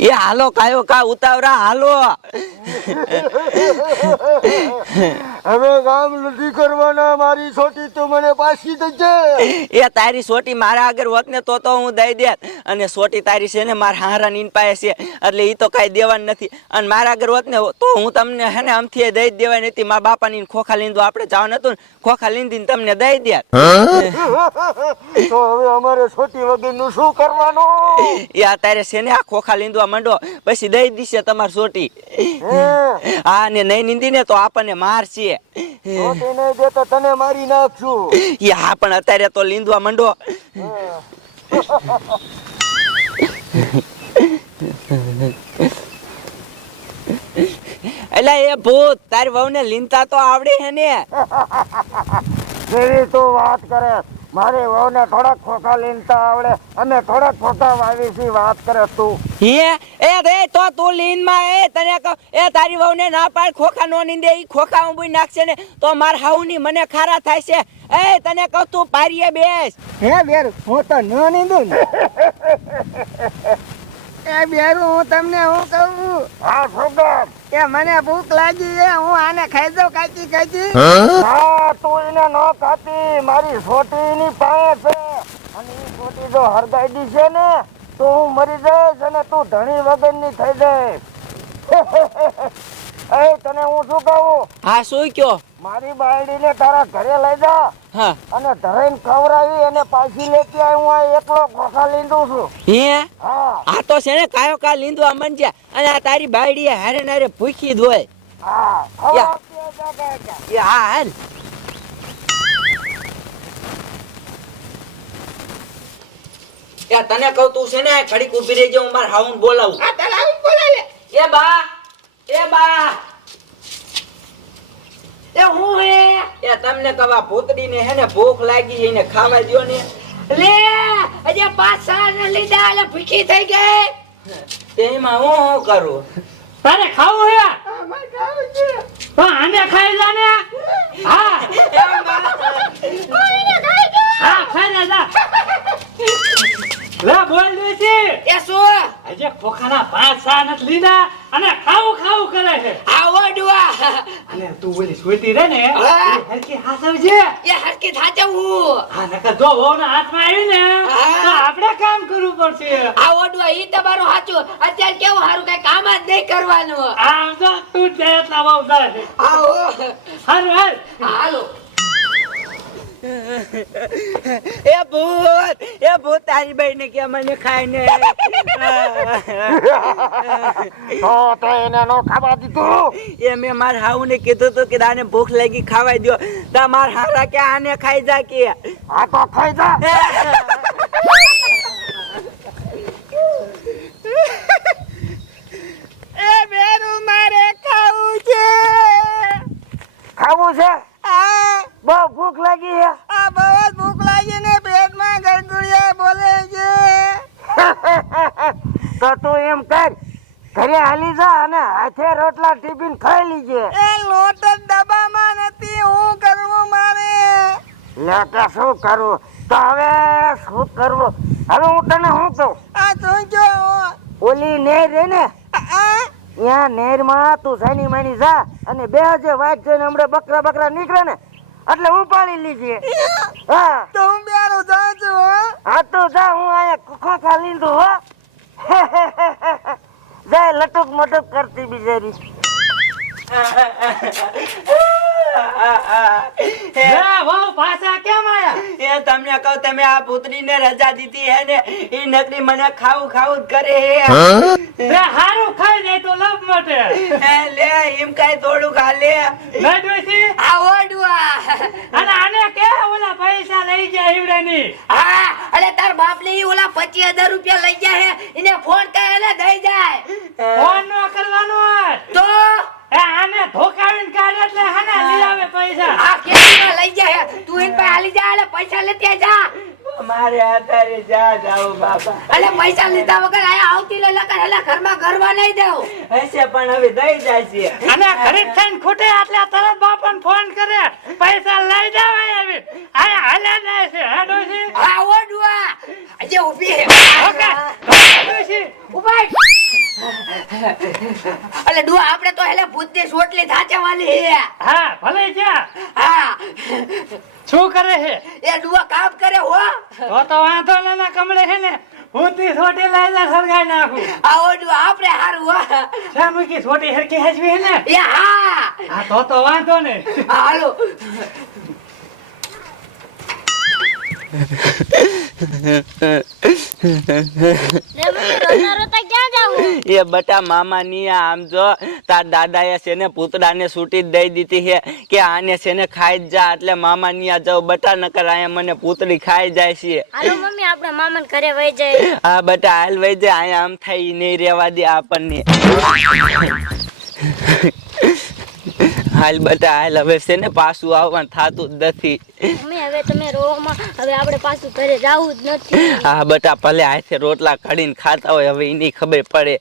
એ હાલો કાયો કા ઉતાવરા હાલો. હવે કામ નથી કરવાના મારી છોટી તો મને પાછી દેજે એ તારી સોટી મારા આગળ હોત ને તો તો હું દઈ દેત. અને સોટી તારી છે ને મારા હારા નીન પાય છે. એટલે ઈ તો કાંઈ દેવાનું નથી. અને મારા આગળ હોત ને તો હું તમને હે ને આમથી દઈ દેવાની દેવાય નથી મારા બાપાની ખોખા લીંદો આપણે જવાનું હતું ને ખોખા લીંદીને તમને દઈ દે તો હવે અમારે છોટી વગરનું શું કરવાનું? એ અત્યારે છે ને આ ખોખા લીંદવા માંડો. પછી દઈ દીશે તમારી સોટી. હા. ને નહીં નીંદી ને તો આપણને મારશે તો તને મારી નાખશું. એ હા પણ અત્યારે તો લીંદવા માંડો. એટલે એ ભૂત તારી વહુને લીંતા તો આવડે હે ને. તો વાત કરે. મારી વહુને થોડાક ખોખા લીનતા આવડે અને થોડાક ખોખા વાવી છી વાત કરે તું. હે? એ રે તો તું લીનમાં એ તને કહું એ તારી વહુને ના પાડ ખોખા નો નીંદે ઈ ખોખા ઊંબી નાખશે ને તો માર હાઉની મને ખારા થાય છે એ તને કહું તું પારીએ બેસ. હે બેર હું તો ન નીંદું ને. એ બેરું હું તમને હું કહું? હા છોકરા કે મને ભૂખ લાગી છે હું આને ખાઈ દઉં કાચી કાચી હા તું એને ન ખાતી મારી છોટીની પાસે છે. અને એ છોટી જો હરગાઈ દી છે ને તો હું મરી જઈશ અને તું ધણી વગરની થઈ જઈશ. એ તને હું શું કહું? હા શું કયો મારી બાયડીને તારા ઘરે લઈ જા. હા. અને ધરાઈને ખવડાવી અને પાછી લેતી આવી હું આ એકલો ખોખા લીંદું છું. હે? હા. આ તો છે ને કાયો કા લીંદવા મંજ્યા અને આ તારી બાયડી હારે નારે ભૂખી ધોય હા. હાલ. એ તને કહું તું છે ને ઘડીક ઊભી રહેજે હું માર હાઉન બોલાવું. આ તારા એ બા એ બા. એ હું હે? એ તમને કવા ભૂતડીને હે ને ભૂખ લાગી છે એને ખાવા દ્યો ને. લે અજે પાછા ને લીધા એટલે ભૂખી થઈ ગઈ. તેમાં હું હું કરું? તારે ખાવું હે? તો આને ખાઈ જા ને. હા. હા ખાઈ લે જા. લે બોલ દેસી એ શું? અજે ખોખાના પાંચ સા નથી લીધા. અને ખાવું ખાવું કરે છે. આવડવા. અને તું બોલી સુતી રે ને હા. એ હરખી એ હરકી થાચવું હા નકર જો વહુના હાથમાં આવી ને તો આપણે કામ કરવું પડશે. આવડવા ઈ તમારું સાચું. અત્યારે કેવું સારું કઈ કામ જ નહીં કરવાનું. આમ તો તું જ એટલા જાય આવો. હારું હાલ. હાલો. એ ભૂત એ ભૂત તારી બહેને કે મને ખાઈને તો તો એને નો ખાવા દીધું. એ મેં માર હાઉને કીધું તું કે દાને ભૂખ લાગી ખાવા દ્યો. તા માર હારા કે આને ખાઈ જા કે. આ તો ખાઈ જા એ બેરું મારે ખાવું છે ખાવું છે આ બહુ ભૂખ લાગી છે આ બહુ જ ભૂખ લાગી ને પેટમાં ગળગુડિયા બોલે છે તો તું એમ કર ઘરે હાલી જા અને હાથે રોટલા ટિફિન ખાઈ લીજે. એ લોટ જ ડબ્બામાં નથી હું કરવું મારે? લે શું કરવું તો હવે શું કરવું? હવે હું તને શું કહું? આ તું જો. ઓલી નેર રે ને? ત્યાં ત્યાં નેરમાં તું સાની માની જા અને બે જે વાત જોઈને હમણાં બકરા બકરા નીકળે ને એટલે હું પાડી લીજે. હા. તો હું બેરો જાઉં છું હો. હા તો જા હું અહીંયા ખોખા લીધું હો. જાય લટુક મટુક કરતી બિચારી પાછા કેમ આયા? એ તમને કહું તમે આ પુત્રીને રજા દીધી હે ને એ નકરી મને ખાવું ખાવું જ કરે હે. હારું ખાઈ જાય તો લાભ માટે. લે એમ કઈ થોડું ખાલે ના ડોસી આવડવા અને આને કે ઓલા પૈસા લઈ ગયા ઈવડાની? હા અરે તાર બાપ ને ઓલા પચીસ હજાર રૂપિયા લઈ ગયા હે એને ફોન કરે દઈ જાય. ફોન નો કરવાનો તો? આને ધોકાવીને કાઢે એટલે હાને લઈ આવે પૈસા. આ કેસમાં લઈ જાય તું એને પાસે હાલી જા એટલે પૈસા લેતી જા. મારે અત્યારે જા જાવ બાપા. અલે પૈસા લીધા વગર આયા આવતી લે લકર એટલે ઘરમાં ગરવા નહીં દેવ. હશે પણ હવે દઈ જાય છે. અને ઘરે થઈને ખૂટે એટલે તરત બાપાને ફોન કરે. પૈસા લઈ જાવ આવી આ હાલે જાય છે આજે ઊભી એટલે ડુઆ આપણે તો એટલે ભૂતની સોટલી થાચવાની હે. હા ભલે છે. હા. શું કરે હે? એ ડુઆ કામ કરે હો. તો તો વાંધો ના ના કમળે હે ને ભૂતની સોટી છોટી લઈ સળગાઈ નાખું. આવો ડુઆ આપણે હારું હો. શા મૂકી છોટી હરકી હજવી છે ને? એ હા. હા તો તો વાંધો ને. હા, હાલો. એ બટા મામા ની આમ જો તાર દાદા એ છે ને પૂતળાને છૂટી જ દઈ દીધી છે કે આને છે ને ખાઈ જા એટલે મામા ની આ જાવ બટા નકર અહીંયા મને પૂતળી ખાઈ જાય છે. હાલો મમ્મી આપણે મામા ઘરે વહી જાય. હા બટા હાલ વઈ જાય. અહીંયા આમ થાય નહીં રેવા દે આપણને. હાલ બટા હાલ હવે છે ને પાછું આવવાનું થાતું જ નથી. મમ્મી હવે તમે રોવામાં હવે આપણે પાછું ઘરે જવું જ નથી. હા બટા ભલે હાથે રોટલા કાઢીને ખાતા હોય હવે એની ખબર પડે.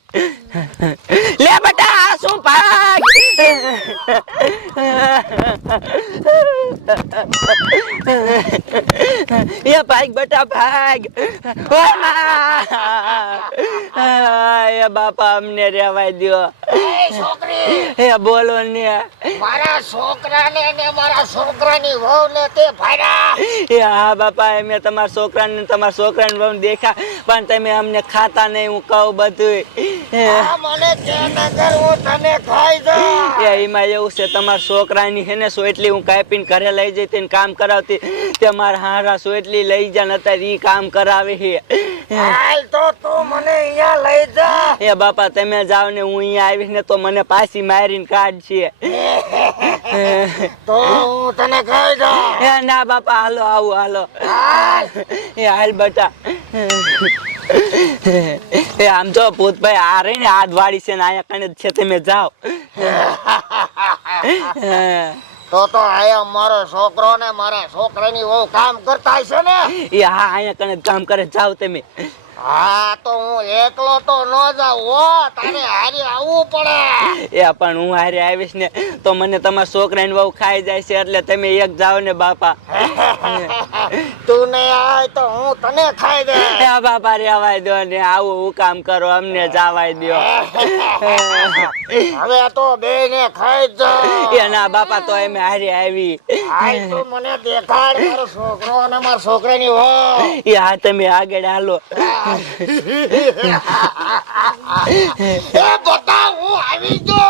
લે બટા આ શું ભાગ? એ ભાગ બટા ભાગ. એ બાપા અમને રેવાય દ્યો. છોકરી. એ બોલો ને. મારા છોકરાને ને મારા છોકરાની વહુને તે ભાડા એ હા બાપા મેં તમારા છોકરાને તમારા છોકરાને બહુ દેખા પણ તમે અમને ખાતા નહીં, હું કહું બધું એમાં એવું છે તમારા છોકરાની હે ને સોટલી હું કાપીને ઘરે લઈ જઈ તેને કામ કરાવતી. તે મારા હારા સોટલી લઈ જા અત્યારે ઈ કામ કરાવે છે હાલ તો તું મને અહીંયા લઈ જા. એ બાપા તમે જાવ ને હું અહીંયા આવીશ ને તો મને પાછી મારીને કાઢશે તો હું તને ખાઈ એ ના બાપા હાલો આવું હાલો. હાલ. એ હાલ બટા. એ આમ જો ભૂતભાઈ આ રહી ને આ દ્વાળી છે ને અહીંયા કણે જ છે તમે જાઓ. તો તો આયા મારો છોકરો ને મારા છોકરાની બહુ કામ કરતા છે ને? એ હા અહીંયા કણે કામ કરે જાઓ તમે. હા તો હું એકલો તો ન જાઉં હો. તારે હારી આવવું પડે. એ પણ હું હારે આવીશ ને તો મને તમારા છોકરાને બહુ ખાઈ જાય છે એટલે તમે એક જાઓ ને બાપા. તું નહીં આય તો હું તને ખાઈ દે. એ બાપા રેવાય દો ને આવું હું કામ કરો અમને જાવાય દો. હવે તો બે ને ખાઈ જ એ ના બાપા તો એમ હારે આવી. હાલ તું મને દેખાડ મારો છોકરો અને મારા છોકરાની હો એ હા તમે આગળ હાલો. એ બતા હું આવી ગયો.